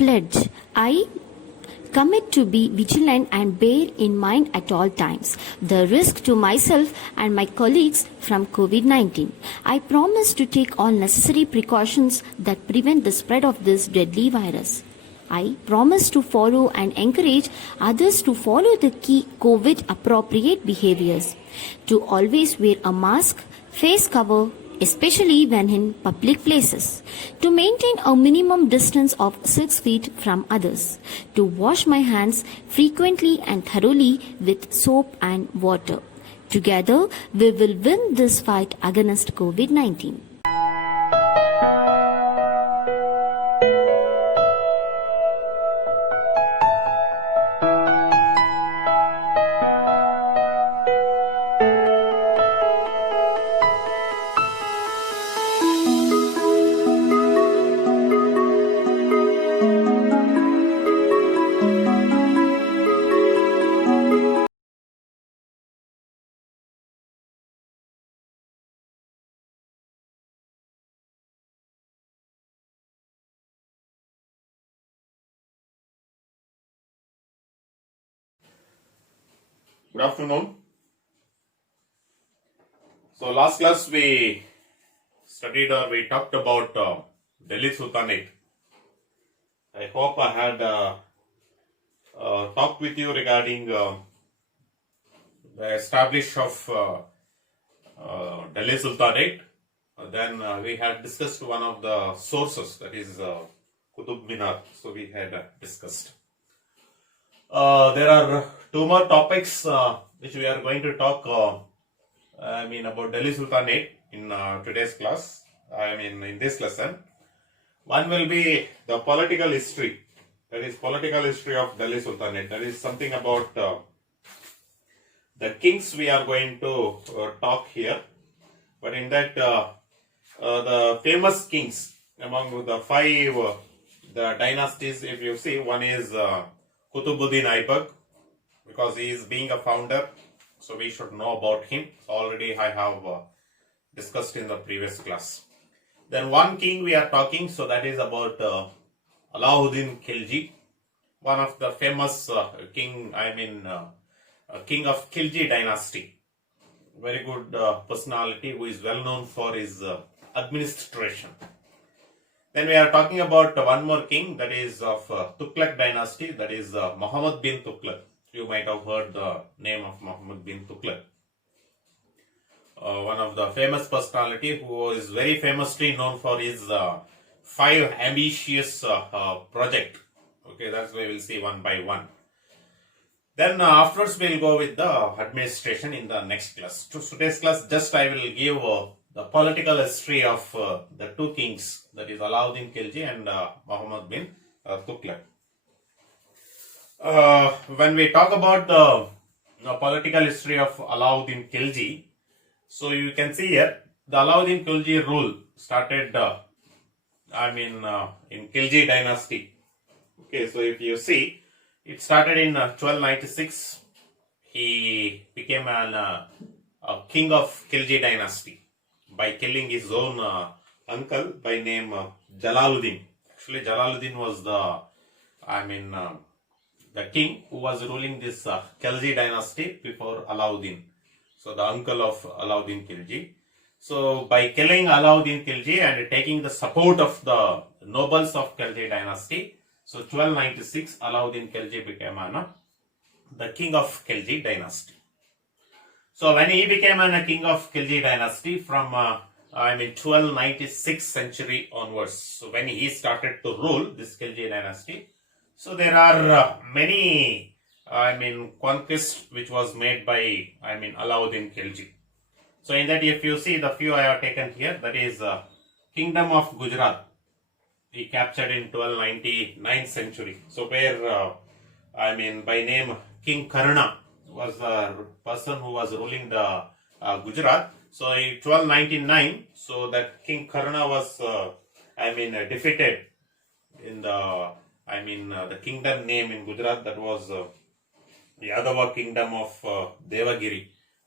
pledge. I commit to be vigilant and bear in mind at all times the risk to myself and my colleagues from COVID-19. I promise to take all necessary precautions that prevent the spread of this deadly virus. I promise to follow and encourage others to follow the key COVID appropriate behaviors, to always wear a mask, face cover, especially when in public places, to maintain a minimum distance of 6 feet from others, to wash my hands frequently and thoroughly with soap and water. Together, we will win this fight against COVID-19. Good afternoon. So last class we studied or we talked about Delhi Sultanate. I hope I had talked with you regarding the establishment of Delhi Sultanate. Then we had discussed one of the sources, that is Qutub Minar. So we had discussed. There are two more topics which we are going to talk about Delhi Sultanate in today's class, in this lesson. One will be the political history, that is political history of Delhi Sultanate. That is something about the kings we are going to talk here. But in that, the famous kings among the five the dynasties, if you see, one is Qutbuddin Aibak, because he is being a founder, so we should know about him. Already I have discussed in the previous class. Then one king we are talking, so that is about Alauddin Khilji, one of the famous king of Khilji dynasty. Very good personality who is well known for his administration. Then we are talking about one more king, that is of Tughlaq dynasty, that is Muhammad bin Tughlaq. You might have heard the name of Muhammad bin Tughlaq. One of the famous personality who is very famously known for his 5 ambitious project. Okay, that's why we'll see one by one. Then afterwards we'll go with the administration in the next class. To today's class, just I will give the political history of the two kings, that is Alauddin Khilji and Muhammad bin Tughlaq. When we talk about the political history of Alauddin Khilji, so you can see here the Alauddin Khilji rule started in Khilji dynasty. Okay, so if you see, it started in 1296. He became a king of Khilji dynasty by killing his own uncle by name Jalaluddin. Actually, Jalaluddin was the king who was ruling this Khilji dynasty before Alauddin. So the uncle of Alauddin Khilji. So by killing Alauddin Khilji and taking the support of the nobles of Khilji dynasty, so 1296 Alauddin Khilji became the king of Khilji dynasty. So when he became a king of Khilji dynasty from 1296 century onwards, so when he started to rule this Khilji dynasty, so there are many conquests which was made by Alauddin Khilji. So in that, if you see the few I have taken here, that is Kingdom of Gujarat. He captured in 1299 century. So where by name King Karna was the person who was ruling the Gujarat. So in 1299, so that King Karna was defeated in the the kingdom name in Gujarat, that was Yadava kingdom of Devagiri.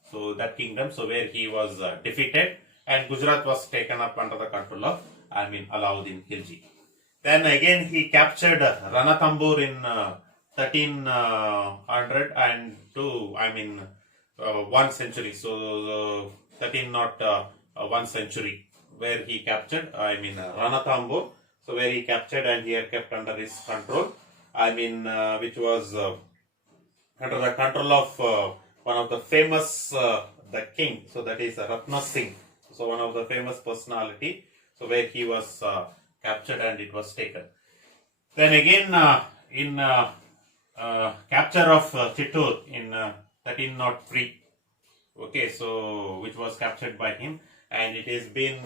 So that kingdom, so where he was defeated, and Gujarat was taken up under the control of Alauddin Khilji. Then again he captured Ranthambore in 1300 and 1 century. So 13 not 1 century, where he captured Ranthambore. So where he captured and he had kept under his control. Which was under the control of one of the famous the king. So that is Ratna Singh. So one of the famous personality. So where he was captured and it was taken. Then again in capture of Chittor in 1303. Okay, so which was captured by him, and it has been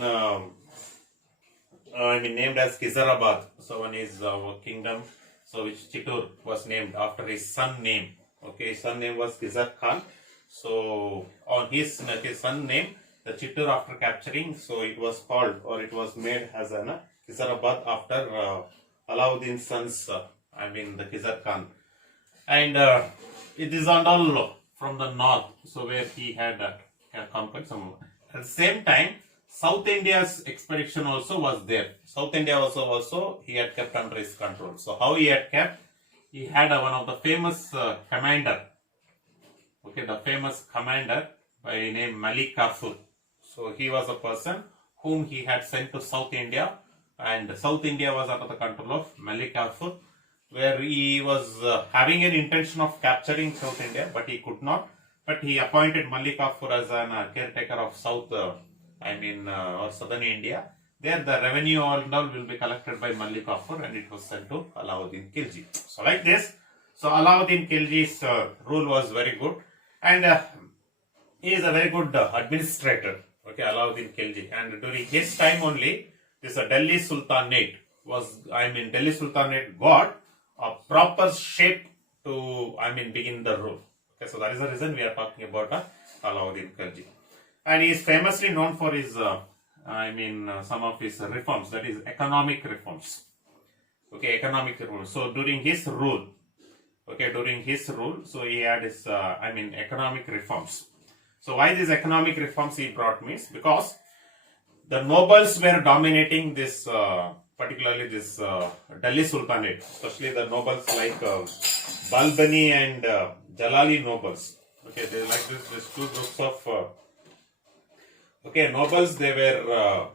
named as Khizarabad. So one is kingdom. So which Chittor was named after his son name. Okay, his son name was Khizar Khan. So on his son name, the Chittor after capturing, so it was called or it was made as an Khizarabad after Alauddin's sons. The Khizar Khan, and it is all from the north. So where he had conquered some. At the same time, South India's expedition also was there. South India also he had kept under his control. So how he had kept? He had one of the famous commander. Okay, the famous commander by name Malik Kafur. So he was a person whom he had sent to South India, and South India was under the control of Malik Kafur, where he was having an intention of capturing South India, but he could not. But he appointed Malik Kafur as an caretaker of South, or Southern India. There the revenue and all will be collected by Malik Kafur, and it was sent to Alauddin Khilji. So like this, so Alauddin Khilji's rule was very good, and he is a very good administrator. Okay, Alauddin Khilji, and during his time only, this Delhi Sultanate Delhi Sultanate got a proper shape to begin the rule. Okay, so that is the reason we are talking about Alauddin Khilji, and he is famously known for his some of his reforms, that is economic reforms. Okay, economic reforms. So during his rule, so he had his economic reforms. So why these economic reforms he brought means because the nobles were dominating this particularly this Delhi Sultanate, especially the nobles like Balbani and Jalali nobles. Okay, they like this two groups of nobles. They were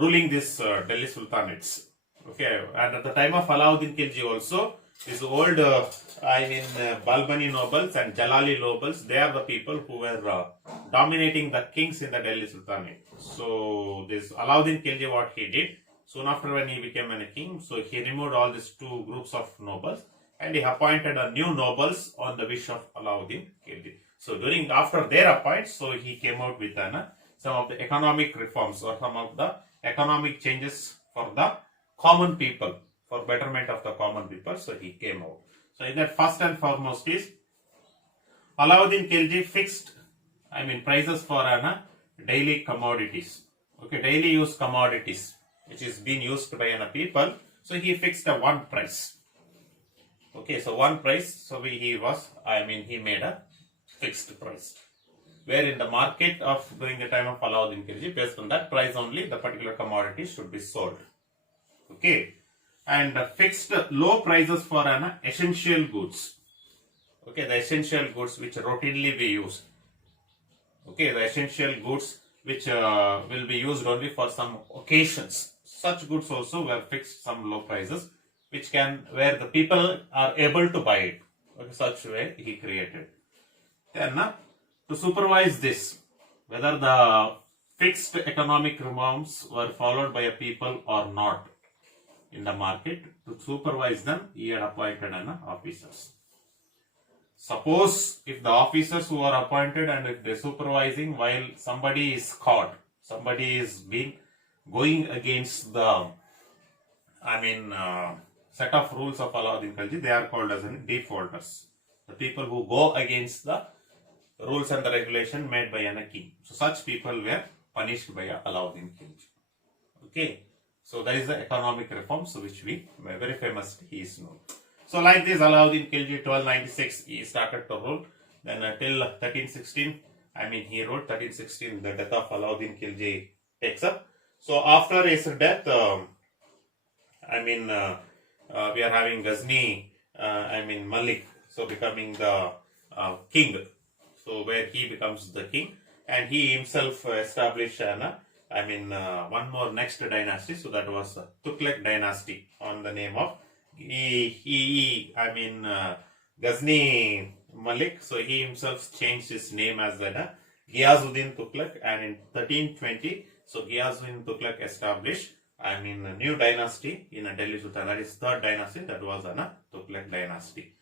ruling this Delhi Sultanates. Okay, and at the time of Alauddin Khilji also, these old Balbani nobles and Jalali nobles, they are the people who were dominating the kings in the Delhi Sultanate. So this Alauddin Khilji, what he did, soon after when he became a king, so he removed all these two groups of nobles and he appointed a new nobles on the wish of Alauddin Khilji. So after their appointment, so he came out with some of the economic reforms or some of the economic changes for the common people, for betterment of the common people. So he came out. So in that, first and foremost is Alauddin Khilji fixed prices for daily commodities. Okay, daily use commodities which is being used by people. So he fixed a one price. Okay, so one price. So he made a fixed price, where in the market of during the time of Alauddin Khilji, based on that price only the particular commodity should be sold. Okay, and fixed low prices for essential goods. Okay, the essential goods which routinely be used. Okay, the essential goods which will be used only for some occasions. Such goods also were fixed some low prices, where the people are able to buy it. Okay, such way he created. Then to supervise this, whether the fixed economic reforms were followed by a people or not in the market, to supervise them, he had appointed officers. Suppose if the officers who are appointed and if they are supervising while somebody is caught, somebody is going against the set of rules of Alauddin Khilji, they are called as defaulters. The people who go against the rules and the regulation made by a king. So such people were punished by Alauddin Khilji. Okay, so that is the economic reforms which we very famous he is known. So like this, Alauddin Khilji 1296 he started to rule. Then till 1316, he ruled. 1316, the death of Alauddin Khilji takes up. So after his death, we are having Ghazni, Malik, so becoming the king. So where he becomes the king, and he himself established one more next dynasty. So that was Tughlaq dynasty on the name of Ghazni Malik. So he himself changed his name as Ghiyazuddin Tughlaq, and in 1320, so Ghiyazuddin Tughlaq established a new dynasty in Delhi Sultan. That is third dynasty. That was Tughlaq dynasty.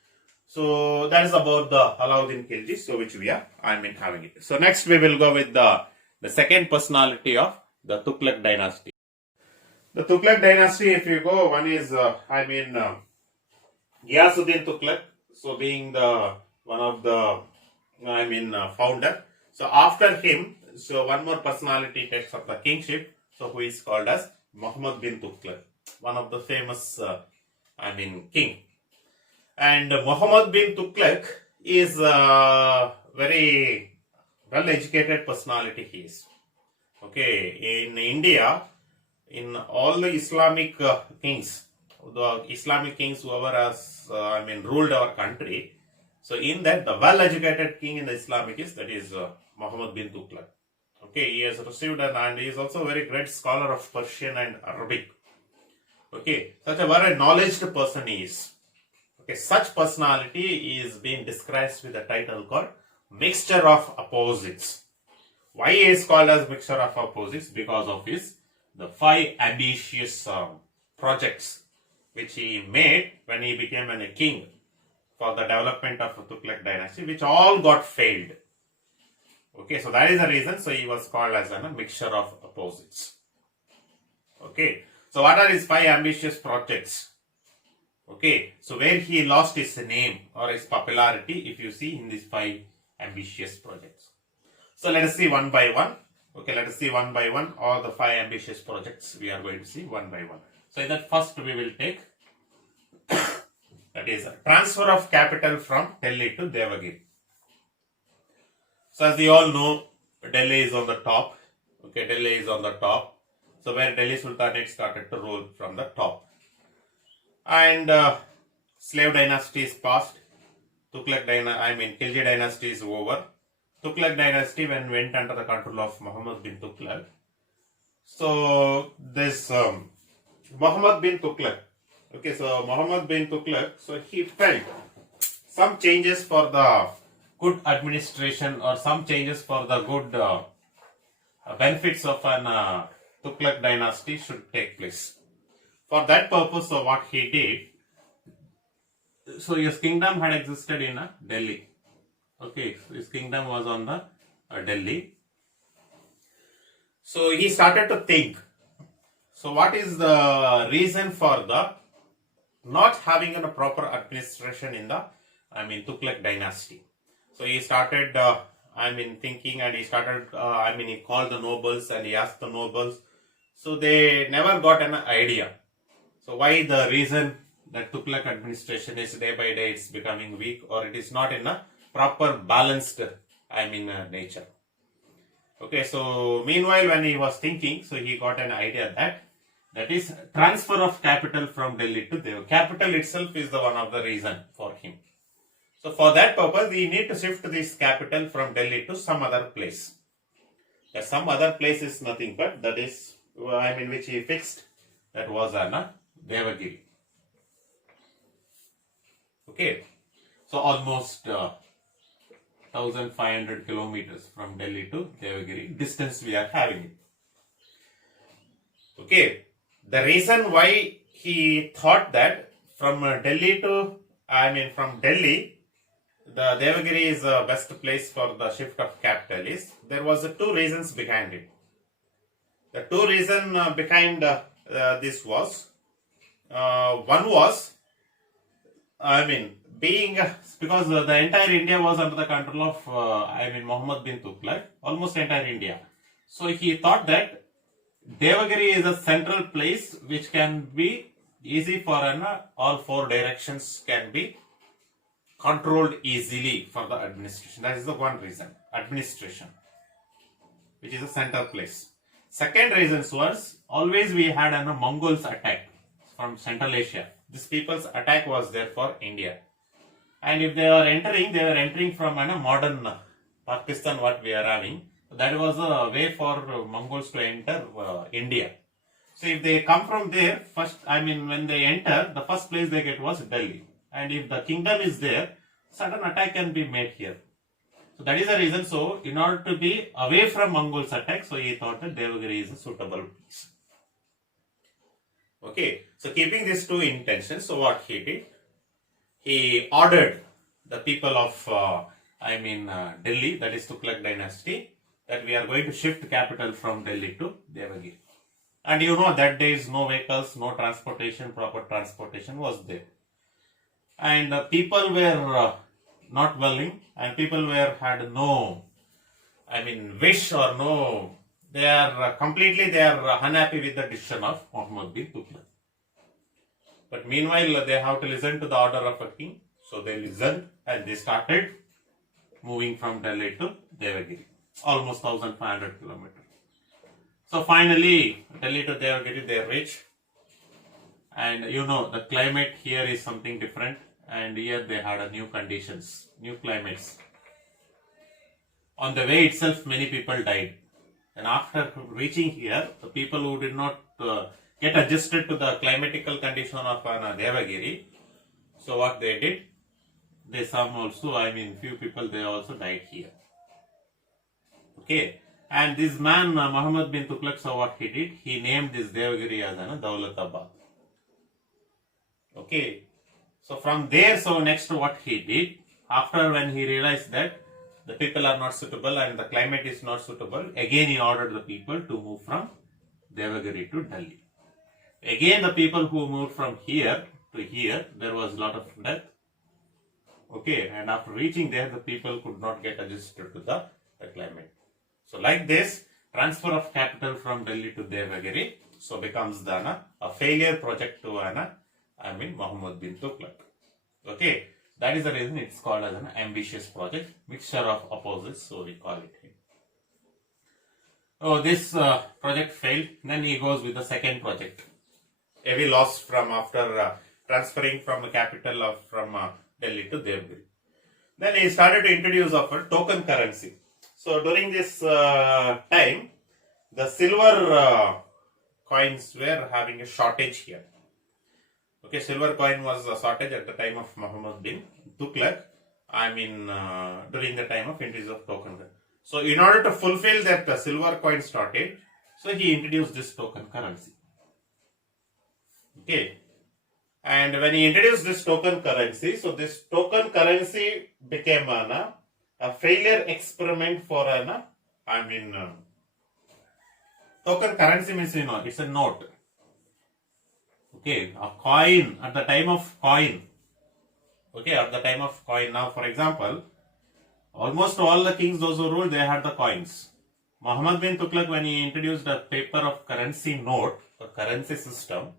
So that is about the Alauddin Khilji, so which we are having it. So next we will go with the second personality of the Tughlaq dynasty. The Tughlaq dynasty, if you go, one is Ghiyazuddin Tughlaq, so being the one of the founder. So after him, so one more personality takes up the kingship, so who is called as Muhammad bin Tughlaq, one of the famous king. And Muhammad bin Tughlaq is a very well educated personality. He is. Okay, in India, in all the Islamic kings, the Islamic kings whoever has ruled our country, so in that the well educated king in the Islamic is Muhammad bin Tughlaq. Okay, he has received and he is also a very great scholar of Persian and Arabic. Okay, such a very knowledgeable person he is. Okay, such personality is being described with a title called Mixture of Opposites. Why he is called as Mixture of Opposites? Because of the 5 ambitious projects which he made when he became a king for the development of the Tughlaq dynasty, which all got failed. Okay, so that is the reason. So he was called as a Mixture of Opposites. Okay, so what are his 5 ambitious projects? Okay, so where he lost his name or his popularity, if you see in these 5 ambitious projects. So let us see one by one. Okay, let us see one by one all the 5 ambitious projects we are going to see one by one. So in that first we will take that is transfer of capital from Delhi to Devagiri. So as we all know, Delhi is on the top. Okay, Delhi is on the top. So where Delhi Sultanate started to rule from the top. And slave dynasty is past. Khilji dynasty is over. Tughlaq dynasty when went under the control of Muhammad bin Tughlaq. So this Muhammad bin Tughlaq. Okay, so Muhammad bin Tughlaq, so he felt some changes for the good administration or some changes for the good benefits of an Tughlaq dynasty should take place. For that purpose, so what he did, so his kingdom had existed in Delhi. Okay, so his kingdom was on the Delhi. So he started to think. So what is the reason for the not having a proper administration in the Tughlaq dynasty? So he started thinking, and he started he called the nobles and he asked the nobles. So they never got an idea. So why the reason that Tughlaq administration is day by day it's becoming weak, or it is not in a proper balanced nature. Okay, so meanwhile when he was thinking, so he got an idea that is transfer of capital from Delhi to Devagiri. Capital itself is the one of the reason for him. So for that purpose, we need to shift this capital from Delhi to some other place. That some other place is nothing but that is which he fixed, that was Devagiri. Okay, so almost 1500 kilometers from Delhi to Devagiri distance we are having. Okay, the reason why he thought that from Delhi to from Delhi the Devagiri is the best place for the shift of capital is there was 2 reasons behind it. The 2 reasons behind this was one was being because the entire India was under the control of Muhammad bin Tughlaq, almost entire India. So he thought that Devagiri is a central place which can be easy for all 4 directions can be controlled easily for the administration. That is the one reason, administration, which is a center place. Second reason was always we had Mongols attack from Central Asia. This people's attack was there for India. And if they were entering from a modern Pakistan, what we are having. That was a way for Mongols to enter India. So if they come from there, when they enter, the first place they get was Delhi. And if the kingdom is there, sudden attack can be made here. So that is the reason. So in order to be away from Mongols' attack, so he thought that Devagiri is a suitable place. Okay, so keeping these two intentions, so what he did, he ordered the people of Delhi, that is Tughlaq dynasty, that we are going to shift capital from Delhi to Devagiri. And you know that days no vehicles, no transportation, proper transportation was there. And people were not willing, and people had no, wish or no, they are unhappy with the decision of Muhammad bin Tughlaq. But meanwhile, they have to listen to the order of a king. So they listened and they started moving from Delhi to Devagiri, almost 1,500 kilometers. So finally, Delhi to Devagiri, they reach. And you know, the climate here is something different. And here they had a new conditions, new climates. On the way itself, many people died. And after reaching here, the people who did not get adjusted to the climatical condition of Devagiri, so what they did, few people, they also died here. Okay. And this man, Muhammad bin Tughlaq, so what he did, he named this Devagiri as Daulatabad. Okay. So from there, so next what he did, after when he realized that the people are not suitable and the climate is not suitable, again he ordered the people to move from Devagiri to Delhi. Again the people who moved from here to here, there was a lot of death. Okay, and after reaching there, the people could not get adjusted to the climate. So like this, transfer of capital from Delhi to Devagiri, so becomes a failure project to Muhammad bin Tughlaq. Okay, that is the reason it's called as an ambitious project, mixture of opposites, so we call it here. Oh, this project failed, then he goes with the second project. Heavy loss from after transferring from the capital from Delhi to Devagiri. Then he started to introduce a token currency. So during this time, the silver coins were having a shortage here. Okay, silver coin was a shortage at the time of Muhammad bin Tughlaq. During the time of introduction of token. So in order to fulfill that silver coin shortage, so he introduced this token currency. Okay. And when he introduced this token currency, so this token currency became a failure experiment for token currency means, it's a note. Okay, a coin at the time of coin. Okay, at the time of coin. Now, for example, almost all the kings, those who ruled, they had the coins. Muhammad bin Tughlaq, when he introduced a paper of currency note, or currency system,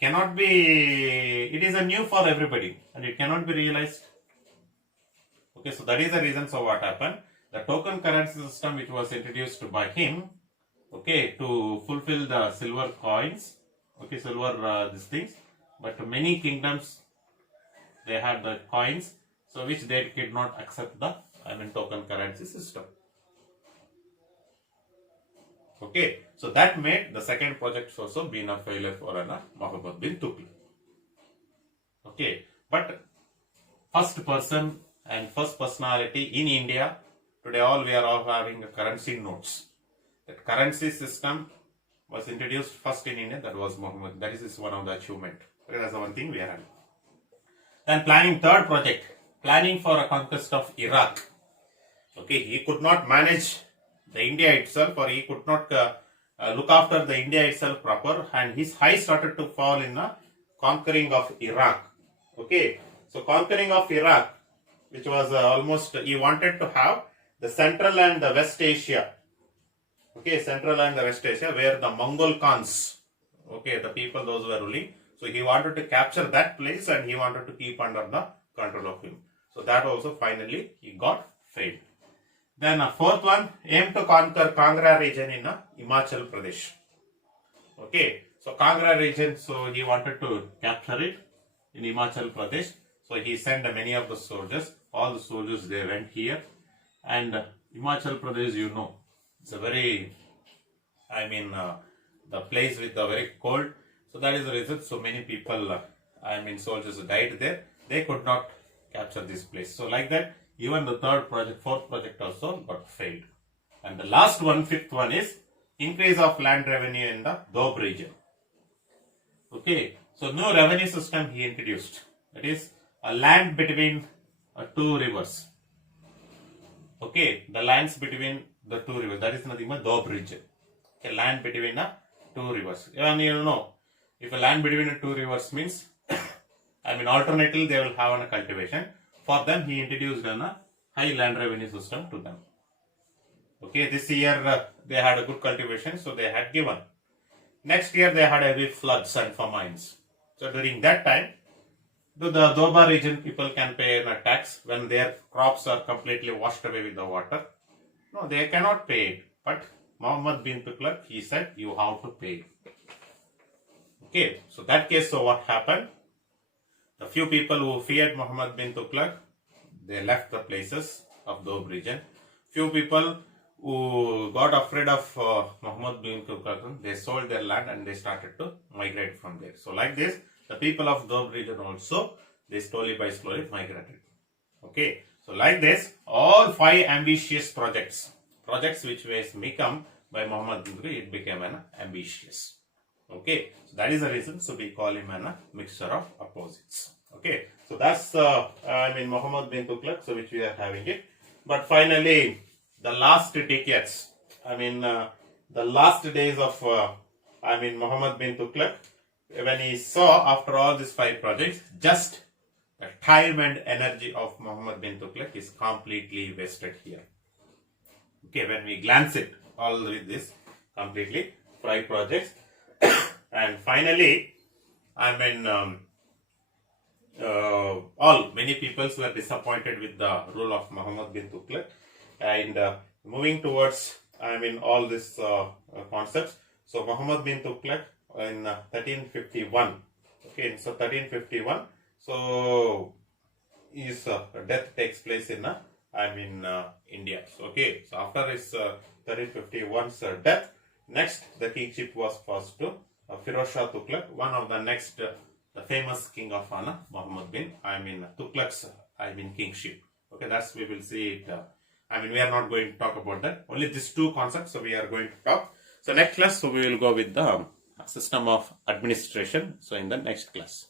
it is a new for everybody and it cannot be realized. Okay, so that is the reason. So what happened? The token currency system which was introduced by him, okay, to fulfill the silver coins, okay, silver these things, but many kingdoms, they had the coins, so which they did not accept the token currency system. Okay, so that made the second project also been a failure for Muhammad bin Tughlaq. Okay, but first person and first personality in India, today we are all having currency notes. That currency system was introduced first in India, that was Muhammad. That is one of the achievement. That's the one thing we are having. Then planning third project, planning for a conquest of Iraq. Okay, he could not manage the India itself, or he could not look after the India itself proper, and his eyes started to fall in the conquering of Iraq. Okay, so conquering of Iraq, which was he wanted to have the Central and the West Asia. Okay, Central and the West Asia, where the Mongol Khans, okay, the people, those who were ruling. So he wanted to capture that place and he wanted to keep under the control of him. So that also finally he got failed. Then fourth one, aim to conquer Kangra region in Himachal Pradesh. Okay, so So Kangra region, so he wanted to capture it in Himachal Pradesh. So he sent many of the soldiers. All the soldiers, they went here. And Himachal Pradesh, you know, it's a very, the place with the very cold. So that is the reason so many people, soldiers died there. They could not capture this place. So like that, even the third project, fourth project also got failed. And the last one, fifth one is increase of land revenue in the Doab region. Okay, so new revenue system he introduced. That is a land between two rivers. Okay, the lands between the two rivers. That is nothing but Doab region. Okay, land between the two rivers. And you know, if a land between the two rivers means, alternately they will have a cultivation. For them, he introduced a high land revenue system to them. Okay, this year they had a good cultivation, so they had given. Next year they had heavy floods and famines. So during that time, the Doaba region people can pay a tax when their crops are completely washed away with the water. No, they cannot pay it. But Muhammad bin Tughlaq, he said, you have to pay. Okay, so that case, so what happened? The few people who feared Muhammad bin Tughlaq, they left the places of Doab region. Few people who got afraid of Muhammad bin Tughlaq, they sold their land and they started to migrate from there. So like this, the people of Doab region also, they slowly by slowly migrated. Okay, so like this, all 5 ambitious projects which was become by Muhammad bin Tughlaq, it became an ambitious. Okay, so that is the reason. So we call him a mixture of opposites. Okay, so that's Muhammad bin Tughlaq, so which we are having it. But finally, the last decades, the last days of Muhammad bin Tughlaq, when he saw after all these 5 projects, just the time and energy of Muhammad bin Tughlaq is completely wasted here. Okay, when we glance it all with this completely 5 projects. And finally, many people were disappointed with the rule of Muhammad bin Tughlaq, and moving towards all these concepts. So Muhammad bin Tughlaq in 1351. Okay, so 1351. So his death takes place in India. So, okay, so after his 1351's death, next the kingship was passed to Firoz Shah Tughlaq, one of the next the famous king of Muhammad bin Tughlaq's kingship. Okay, that's we will see it. We are not going to talk about that. Only these 2 concepts. So we are going to talk. So next class, so we will go with the system of administration. So in the next class.